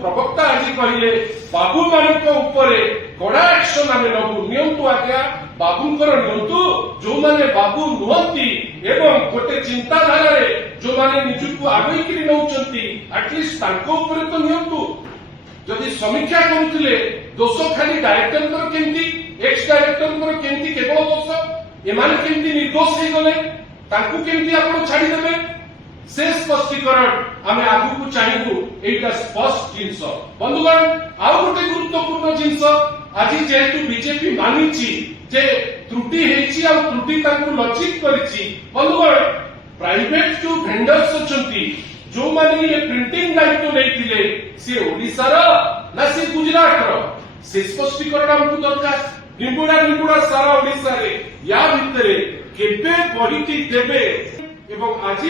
प्रवक्ता आज कहले बाबू मानक उपरे कड़ा एक्शन आम नबू नियंतु आज्ञा बाबूंकर नियंतु जो माने बाबू नुहंती एवं गोटे चिंताधारा जो माने निजुक आगई नौचंती एटलिस्ट तांको उपरे तो नियंतु जदि समीक्षा करुले दोष खाली डायरेक्टर केमती एक्स डायरेक्टर केमती केवल दोष एमाने केमती निर्दोष हो गले तांको केमती आपण छाड़ी देबे से स्पष्टीकरण आम आगु चाहबू एटा स्पष्ट जिनस बंधुगण आउ गोटे गुरुत्वपूर्ण जिनस आज जेहेतु बीजेपी मानिछि जे त्रुटि हेछि आ त्रुटि तांको लक्षित करिछि बंधुगण प्राइवेट जो वेंडर्स अछंती जो माने ये प्रिंटिंग दायित्व नैथिले से ओडिसा रो ना से गुजरात रो से स्पष्टीकरण हमकु दरकार निबुड़ा सारा ओडिसा रे या भितरे केबे बहिटी देबे एवं आज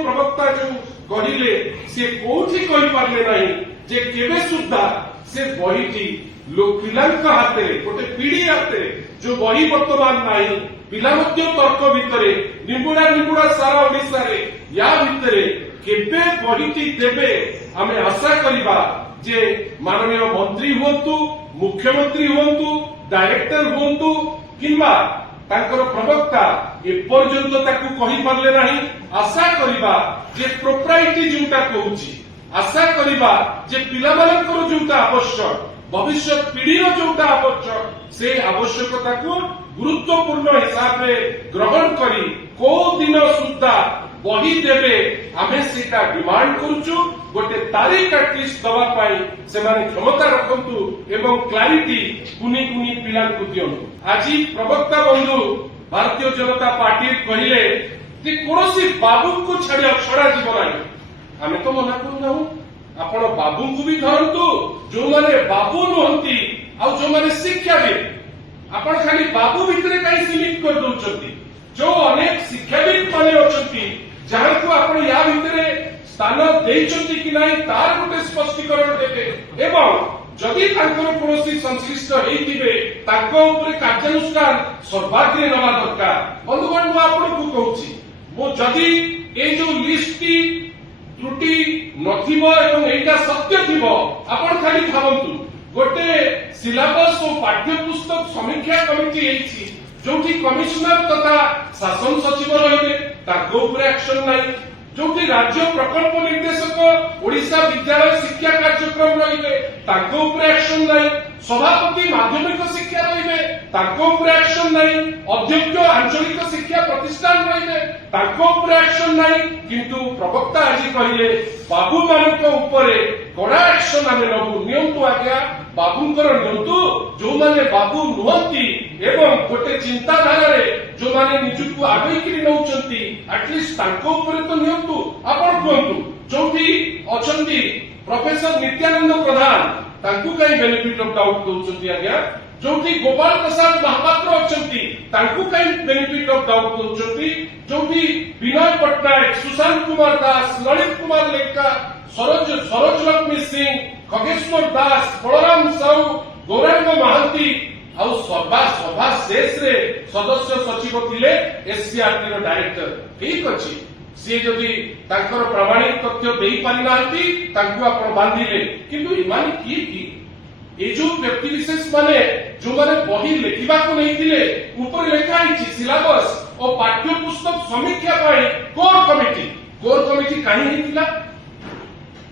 प्रवक्ता जो कहले से कोठी कहि पारले नाही जे केबे सुद्धा से बहिटी पिलांक हाथे गोटे पीढ़ी हाथे जो बही वर्तमान नाही पिला मध्य तर्क भितरे निबुड़ा सारा ओडिसा रे या भितरे केबे बहिटी देबे आमे आशा करिबा जे माननीय मंत्री हुंतु मुख्यमंत्री हुंतु डायरेक्टर हुंतु किंबा तांकर प्रवक्ता एपर्यंत ताकू कहि पारले नाही आशा करिबा जे प्रोप्राइटी जोटा कहूची आशा करिबा जे पिला मानकर जोटा आवश्यक भविष्य पीढ़ीर जोटा आवश्यक से आवश्यकता को गुरुत्वपूर्ण हिसाब रे ग्रहण करी को दिन सुद्धा बही देबे आमे सेटा डिमांड करूछु गोटे तारीख एटलिस्ट दवा पाई से माने क्षमता रखंतु एवं क्लैरिटी कुनी कुनी पिला को दियंतु आज प्रवक्ता बंधु भारतीय जनता पार्टी कहले जे कोनोसी बाबू को छड़ा जीव नाही आमे तो मना करू आपण बाबू को भी धरंतु जो माने बाबू नहंती आ जो माने शिक्षा दे आपण खाली बाबू भितरे काई सीमित कर दउचंती जो अनेक शिक्षाविद माने अछंती जहां को आपण या भितरे स्थान देइचंती कि नाही तार गोटे स्पष्टीकरण देबे एवं जदि तांकर कोनोसी संश्लिष्ट हेइतिबे तांको ऊपर कार्यानुष्ठान सर्वाग्रे नवा दरकार बंधुगण मु आपण को कहूची मो जदि ए जो लिस्ट की त्रुटि नथिबो एवं एटा सत्य थिबो आपण खाली भाबंतु गोटे सिलेबस और पाठ्य पुस्तक समीक्षा कमिटी हेछि जोठी कमिश्नर तथा शासन सचिव रहिबे ताको ऊपर एक्शन नाही जोठी राज्य प्रकल्प निर्देशक ओडिशा विद्यालय शिक्षा कार्यक्रम रहिबे ताको ऊपर एक्शन नाही सभापति माध्यमिक शिक्षा रहिबे ताको ऊपर एक्शन नाही अध्यक्ष आंचलिक शिक्षा प्रतिष्ठान रहिबे ताको ऊपर एक्शन नाही किंतु प्रवक्ता आज कहले बाबू मानक ऊपर कड़ा एक्शन आमे नबू नियंतु आज्ञा बाबूंकर नियंतु जो माने बाबू नुहंती एवं गोटे चिंताधारा जो माने निजुक आगई नौचंती एटलिस्ट तांको ऊपर तो नियंतु आपण कहंतु जोठी अछंती प्रोफेसर नित्यानंद प्रधान तांको काई बेनिफिट ऑफ डाउट दउचंती आज्ञा जोठी गोपाल प्रसाद महापात्र अछंती तांको काई बेनिफिट ऑफ डाउट दउचंती जोठी विनय पटनायक सुशांत कुमार दास ललित कुमार लेखा सरोज लक्ष्मी सिंह खगेश्वर दास बलराम साहू गौरांग महांती आउ सभा शेष रे सदस्य सचिव थिले एससीआरटी रो डायरेक्टर ठीक अछि से जदि तांकर प्रमाणिक तथ्य देई पारि नांती तांको आपण बांधिले किंतु इमानी की ए जो व्यक्ति विशेष माने जो माने बही लेखिबा को नहीं थिले ऊपर लेखा हिची सिलेबस और पाठ्य पुस्तक समीक्षा पाई कोर कमिटी काहे हिथिला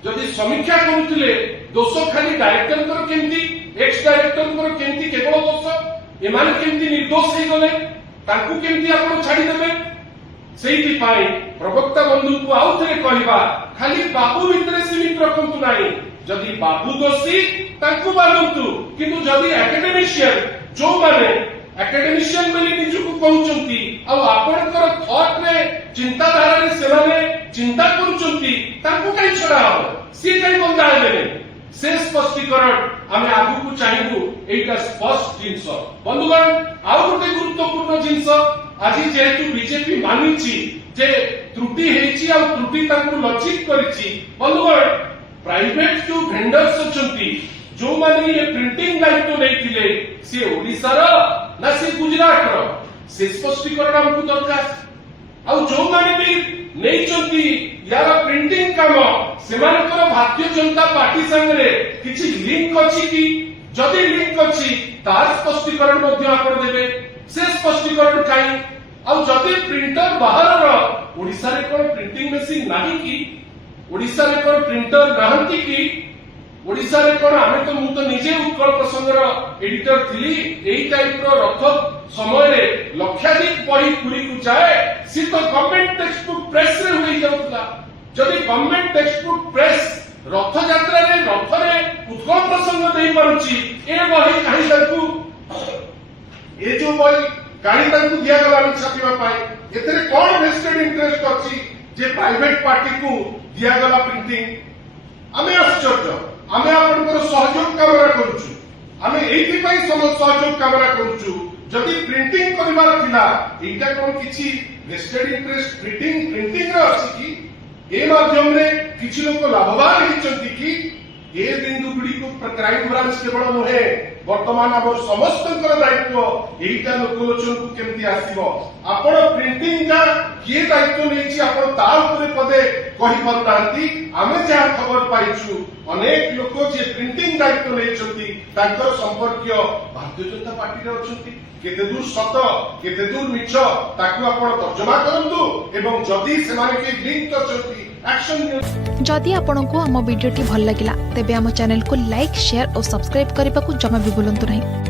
जदि समीक्षा करुले दोष खाली डायरेक्टर केमती एक्स डायरेक्टर केमती केवल दोष एमाने केमती निर्दोष हो गले तांको केमती आपण छाड़ी देबे सेही पाई प्रवक्ता बंधु को आउ थरे कहबा खाली बाबू भितरे सीमित रखंतु नाही जदि बाबू दोषी तांको बांधंतु किंतु जदि एकेडमिशियन जो माने एकेडमिशियन बोली निजुको कहउचंती आ आपनकर थॉट रे चिंताधारा रे सेमाने चिंता करूचंती तांको काई छडा हो सी काई बंदा हेबे से स्पष्टीकरण आमे आगु को चाहबू एटा स्पष्ट जिंस बंधुगण आउ गोटे गुरुत्वपूर्ण जिंस आज जेहेतु बीजेपी मानिछि जे त्रुटि हेछि आ त्रुटि तांको लक्षित करिछि बंधुगण प्राइवेट जो वेंडर्स अछंती जो माने ये प्रिंटिंग दायित्व नैथिले से ओडिसा रो ना से गुजरात रो से स्पष्टीकरण हमकु दरकार आ जो माने भी ନେଇଛନ୍ତି यार प्रिंटिंग काम सेमानकर भारतीय जनता पार्टी संगे किछि लिंक अछि कि जदि लिंक अछि तार स्पष्टीकरण मध्ये आपण देबे से स्पष्टीकरण काई आ जदि प्रिंटर बाहर ओडिसा रे कोन प्रिंटिंग मशीन नाही कि ओडिसा रे कोन प्रिंटर नाहंती कि ओडिसा रे कोन आमे तो मु तो निजे उत्कल प्रसंगर एडिटर थिली एई टाइप रो रथ समय रे लक्षाधिक बही पुरी कु जाए सी तो गवर्नमेंट टेक्स्ट बुक प्रेस रे होई जाउतला जदि गवर्नमेंट टेक्स्ट बुक प्रेस रथ यात्रा रे रथ रे उत्कल प्रसंग देई पारुची ए बही काहे ताकू ए जो बही काहे ताकू दिया गला छापिबा पाए एतरे कोन वेस्टेड इंटरेस्ट अछि जे प्राइवेट पार्टी को दिया गला प्रिंटिंग आमे आश्चर्य आमे आपनकर सहयोग कामना करूछु आमे एथि पई सहयोग कामना करूछु जदि प्रिंटिंग करिवार थिला एटा कोन किछि वेस्टेड इंटरेस्ट प्रिंटिंग रे अछि कि ए माध्यम रे किछि लोक लाभवान हेचंती कि ए बिंदु गुडी को क्राइम ब्रांच केवल नहे वर्तमान अब समस्तकर दायित्व एटा लोकलोचन को केमती आसीबो आपण प्रिंटिंग का किए दायित्व नेछि आपण ता ऊपर पदे कहि परतांती आमे जा खबर पाइछु अनेक लोक जे प्रिंटिंग दायित्व नेछंती तांकर संपर्कीय भारतीय जनता पार्टी रे अछंती केते दूर सत केते दूर मिछ ताकू आपण तर्जमा करंतु एवं जदी सेमाने के लिंक अछंती एक्शन जदि आपंक आम भिडी भल लगा तेब आम चैनल को लाइक शेयर और सब्सक्राइब करने को जमा भी भूलु नहीं।